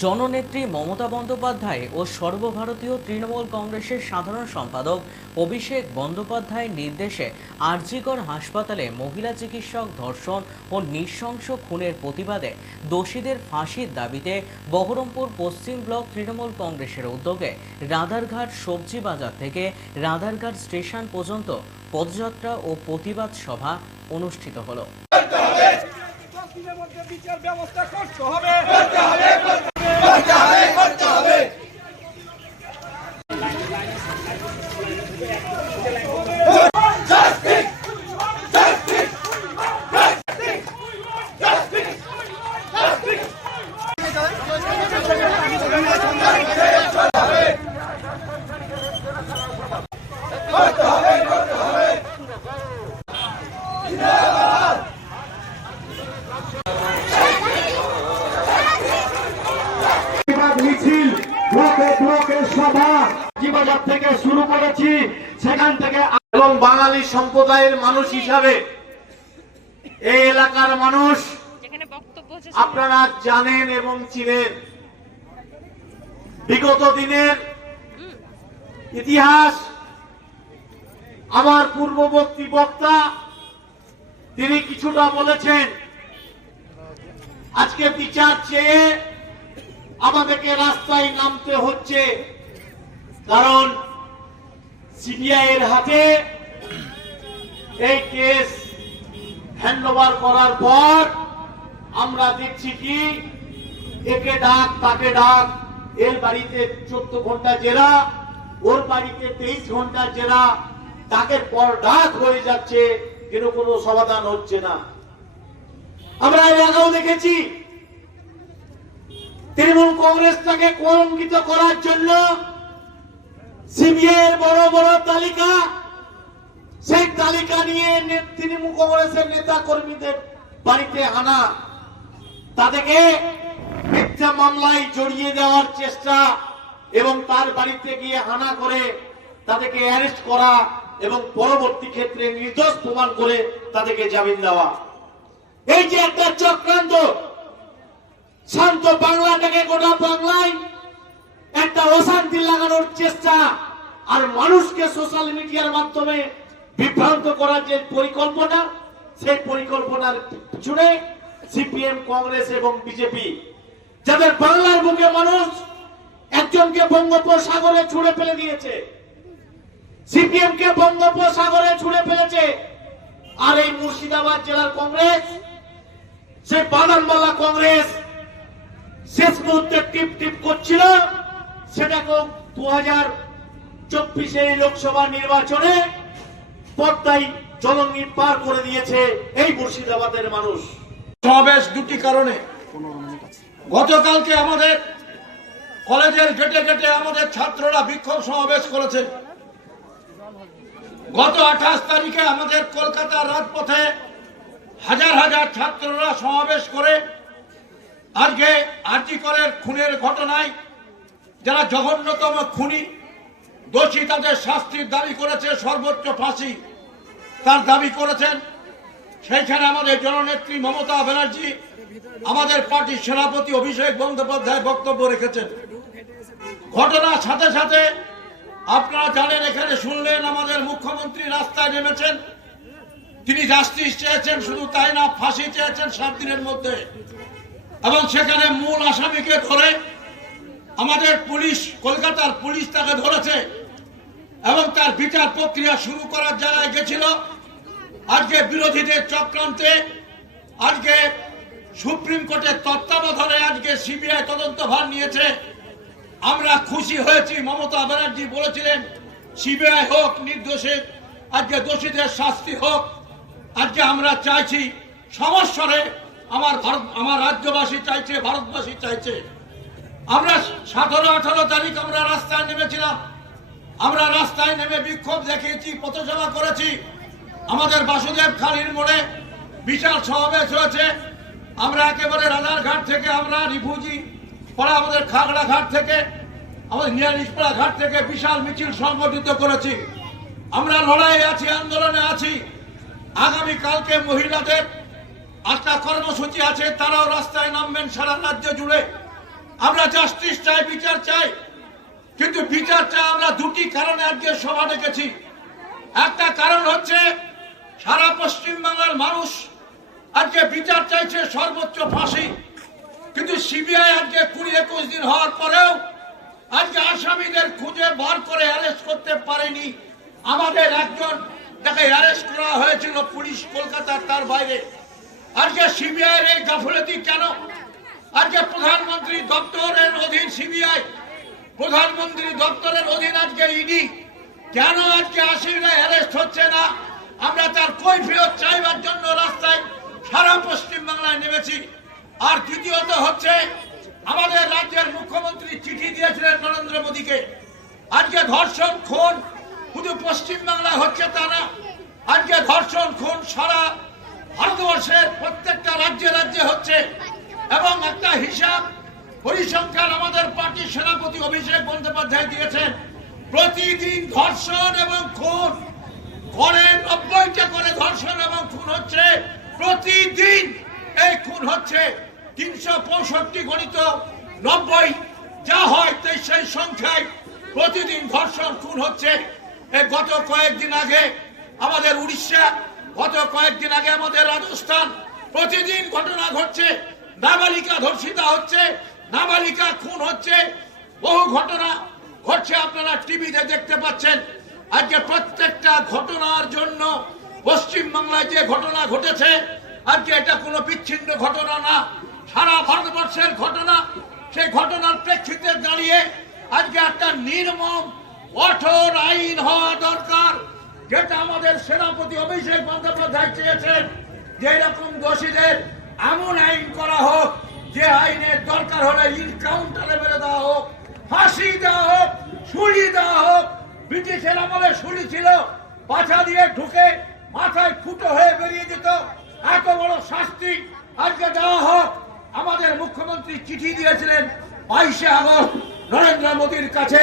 জননেত্রী মমতা বন্দ্যোপাধ্যায় ও সর্বভারতীয় তৃণমূল কংগ্রেসের সাধারণ সম্পাদক অভিষেক বন্দ্যোপাধ্যায়ের নির্দেশে আরজিকর হাসপাতালে মহিলা চিকিৎসক ধর্ষণ ও নৃশংস খুনের প্রতিবাদে দোষীদের ফাঁসির দাবিতে বহরমপুর পশ্চিম ব্লক তৃণমূল কংগ্রেসের উদ্যোগে রাধারঘাট সবজি বাজার থেকে রাধারঘাট স্টেশন পর্যন্ত পদযাত্রা ও প্রতিবাদ সভা অনুষ্ঠিত হলো। বিচার ব্যবস্থা করতে হবে প্রতিবাদ মিছিল ব্লকে ব্লকে সভা জীবজাত থেকে শুরু করেছি সেখান থেকে এবং বাঙালি সম্প্রদায়ের মানুষ হিসাবে এই এলাকার মানুষ আপনারা জানেন এবং চিনেন। বিগত দিনের ইতিহাস আমার পূর্ববর্তী বক্তা তিনি কিছুটা বলেছেন আজকে বিচার চেয়ে আমাদেরকে রাস্তায় নামতে হচ্ছে। কারণ সিবিআই এর হাতে এই কেস হ্যান্ডওভার করার পর আমরা দেখছি কি, একে ডাক, তাকে ডাক, এর বাড়িতে চোদ্দ ঘণ্টা জেরা, ওর বাড়িতে তেইশ ঘণ্টা জেরা, ডাকের পর ডাক হয়ে যাচ্ছে কিন্তু কোনো সমাধান হচ্ছে না। আমরা আগেও দেখেছি, তৃণমূল কংগ্রেসটাকে কলঙ্কিত করার জন্য সিবিআই বড় বড় তালিকা। সেই তালিকা নিয়ে তৃণমূল কংগ্রেসের নেতা কর্মীদের বাড়িতে আনা। তাদেরকে মিথ্যা মামলায় জড়িয়ে দেওয়ার চেষ্টা এবং তার বাড়িতে গিয়ে হানা করে তাদেরকে অ্যারেস্ট করা এবং পরবর্তী ক্ষেত্রে নির্দোষ প্রমাণ করে তাদেরকে জামিন দেওয়া। এই যে একটা চক্রান্ত, শান্ত বাংলাটাকে গোটা বাংলায় একটা অশান্তি লাগানোর চেষ্টা আর মানুষকে সোশ্যাল মিডিয়ার মাধ্যমে বিভ্রান্ত করার যে পরিকল্পনা, সেই পরিকল্পনার পিছনে সিপিএম, কংগ্রেস এবং বিজেপি, যাদের বাংলার বুকে মানুষ একজনকে বঙ্গোপসাগরে ছুড়ে ফেলে দিয়েছে সিপিএম কে বঙ্গোপসাগরে ছুড়ে ফেলেছে, আর এই মুর্শিদাবাদ জেলার কংগ্রেস, সেই বাদামবালা কংগ্রেস শেষ মুহূর্তে টিপ টিপ করছিল। সেটাকেও দু হাজার চব্বিশের লোকসভা নির্বাচনে পদ্মায় জলঙ্গি পার করে দিয়েছে এই মুর্শিদাবাদের মানুষ। সমাবেশ দুটি কারণে। গতকালকে আমাদের কলেজের গেটে গেটে আমাদের ছাত্ররা বিক্ষোভ সমাবেশ করেছে। গত আঠাশ তারিখে আমাদের কলকাতার রাজপথে হাজার হাজার ছাত্ররা সমাবেশ করে আজকে আর্জিকরের খুনের ঘটনায় যারা জঘন্যতম খুনি, দোষী তাদের শাস্তির দাবি করেছে সর্বোচ্চ ফাঁসি। তার দাবি করেছেন, সেইখানে আমাদের জননেত্রী মমতা ব্যানার্জি, আমাদের পার্টির সেনাপতি অভিষেক বন্দ্যোপাধ্যায় বক্তব্য রেখেছেন। ঘটনার সাথে সাথে আপনারা জানেন, এখানে শুনলেন আমাদের মুখ্যমন্ত্রী রাস্তায় নেমেছেন। তিনি জাস্টিস চেয়েছেন, শুধু তাই না, ফাঁসি চেয়েছেন সাত দিনের মধ্যে। এবং সেখানে মূল আসামিকে ধরে আমাদের পুলিশ, কলকাতার পুলিশ তাকে ধরেছে এবং তার বিচার প্রক্রিয়া শুরু করার জায়গায় গেছিল। আজকে বিরোধীদের চক্রান্তে, আজকে সুপ্রিম কোর্টের তত্ত্বাবধানে আজকে সিবিআই তদন্ত ভার নিয়েছে। আমরা খুশি হয়েছি, মমতা ব্যানার্জি বলেছিলেন, সিবিআই হোক, নির্দোষে, আজকে দোষীদের শাস্তি হোক। আজকে আমরা চাইছি সমস্যরে আমার ভারত, আমার রাজ্যবাসী চাইছে, ভারতবাসী চাইছে। আমরা সতেরো আঠারো তারিখ আমরা রাস্তায় নেমেছিলাম। আমরা রাস্তায় নেমে বিক্ষোভ দেখিয়েছি, পথসভা করেছি। আমাদের বাসুদেব খালির মোড়ে বিশাল সমাবেশ হয়েছে। আমরা একেবারে রাজারঘাট থেকে আমরা রিফুজি পরে আমাদের খাগড়া ঘাট থেকে, আমাদের নিয়ারিশপাড়া ঘাট থেকে বিশাল মিছিল সংগঠিত করেছি। আমরা লড়াইয়ে আছি, আন্দোলনে আছি। আগামী কালকে মহিলাদের একটা কর্মসূচি আছে, তারাও রাস্তায় নামবেন সারা রাজ্য জুড়ে। আমরা জাস্টিস চাই, বিচার চাই। কিন্তু বিচার চাই আমরা দুটি কারণে আজকে সভা ডেকেছি। একটা কারণ হচ্ছে, সারা পশ্চিম বাংলার মানুষ আজকে বিচার চাইছে সর্বোচ্চ ফাঁসি। কিন্তু সিবিআই আজকে কুড়ি একুশ দিন হওয়ার পরেও আজকে আসামিদের খুঁজে বার করে অ্যারেস্ট করতে পারেনি। আমাদের একজন, তাকে অ্যারেস্ট করা হয়েছিল পুলিশ কলকাতার তার বাইরে। আজকে সিবিআই এর এই গাফলতি কেন? আজকে প্রধানমন্ত্রী দপ্তরের অধীন সিবিআই, প্রধানমন্ত্রী দপ্তরের অধীন আজকে ইডি। কেন আজকে আসামিরা অ্যারেস্ট হচ্ছে না? আমরা তার কৈফিয়ত চাইবার জন্য রাস্তায় সারা পশ্চিম বাংলায় নেমেছি। আর দ্বিতীয়ত হচ্ছে, আমাদের রাজ্যের মুখ্যমন্ত্রী চিঠি দিয়েছিলেন নরেন্দ্র মোদীকে। আজকে ধর্ষণ, খুন, শুধু পশ্চিম বাংলায় হচ্ছে তা না, আজকে ধর্ষণ, খুন সারা ভারতবর্ষের প্রত্যেকটা রাজ্যে রাজ্যে হচ্ছে। এবং একটা হিসাব পরিসংখ্যান আমাদের পার্টির সেনাপতি অভিষেক বন্দ্যোপাধ্যায় দিয়েছেন। প্রতিদিন ধর্ষণ এবং খুন করে নব্বইটা করে ধর্ষণ এবং খুন হচ্ছে। প্রতিদিন এই খুন হচ্ছে। তিনশো পঁয়ষট্টি গণিত নব্বই যা হয় তাই সেই সংখ্যায় প্রতিদিন ধর্ষণ, খুন হচ্ছে। গত কয়েকদিন আগে আমাদের উড়িষ্যা, গত কয়েকদিন আগে আমাদের রাজস্থান, প্রতিদিন ঘটনা ঘটছে। নাবালিকা ধর্ষিতা হচ্ছে, নাবালিকা খুন হচ্ছে। বহু ঘটনা ঘটছে, আপনারা টিভিতে দেখতে পাচ্ছেন। আজকে প্রত্যেকটা ঘটনার জন্য পশ্চিম বাংলায় যে ঘটনা ঘটেছে, আজকে এটা কোনো বিচ্ছিন্ন ঘটনা না। সারা ভারতবর্ষের ঘটনা, সেই ঘটনার প্রেক্ষিতে দাঁড়িয়ে আজকে একটা নির্মম, কঠোর আইন হওয়া দরকার, যেটা আমাদের সেনাপতি অভিষেক বন্দ্যোপাধ্যায় চেয়েছেন যে এরকম দোষীদের এমন আইন করা হোক, যে আইনের দরকার হলে ইনকাউন্টারে মেরে দেওয়া হোক, ফাঁসি দেওয়া হোক, সুলি দেওয়া হোক, ব্রিটিশের আমলে সুলি ছিল পাছা দিয়ে ঢুকে মাথায় ফুটো হয়ে বেরিয়ে যেত। এত বড় শাস্তি আজকে দেওয়া হোক। আমাদের মুখ্যমন্ত্রী চিঠি দিয়েছিলেন বাইশে আগস্ট নরেন্দ্র মোদীর কাছে।